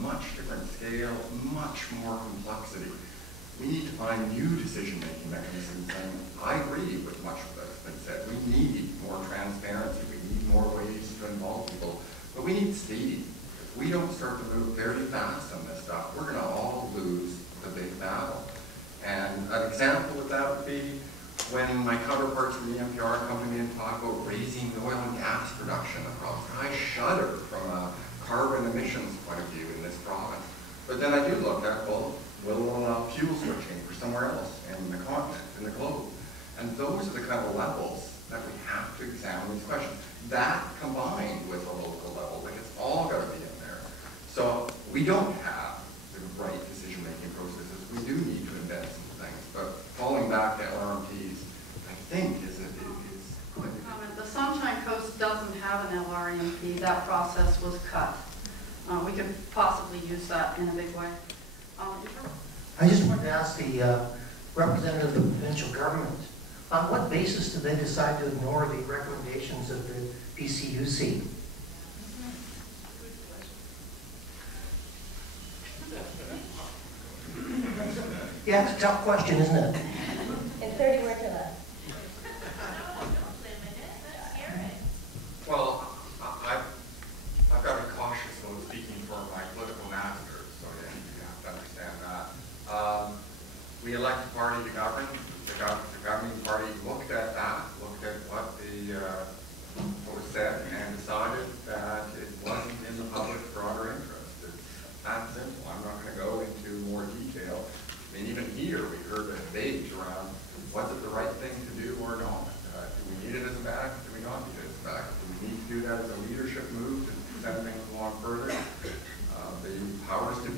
much different scale, much more complexity. We need to find new decision-making mechanisms, and I agree with much of that's been said. We need more transparency, we need more ways to involve people, but we need speed. If we don't start to move very fast on this stuff, we're going to all lose the big battle. And an example of that would be when my counterparts from the NPR come to me and talk about raising the oil and gas production across. I shudder from a carbon emissions point of view in this province. But then I do look at, well, we'll allow fuel switching for somewhere else in the continent, in the globe. And those are the kind of levels that we have to examine these questions. That combined with a local level, like it's all got to be in there. So we don't have the right decision-making processes. We do need to invent some things. But falling back to LRMPs, I think is a quick comment. The Sunshine Coast doesn't have an LRMP. That process was cut. We could possibly use that in a big way. I just wanted to ask the representative of the provincial government, on what basis did they decide to ignore the recommendations of the BCUC? Yeah, it's a tough question, isn't it? In 30 words or less. Well, I've got to be cautious when speaking for my political masters, so yeah, you have to understand that. We elect a party to govern. The governing party looked at that, looked at what was said, and decided that it wasn't in the public's broader interest. It's that simple. I'm not going to go into more detail. I mean, even here, we heard a debate around, was it the right thing to do or not? Do we need it as a backup? Do we not need it as a backup? Do we need to do that as a leadership move to send things along further? The powers to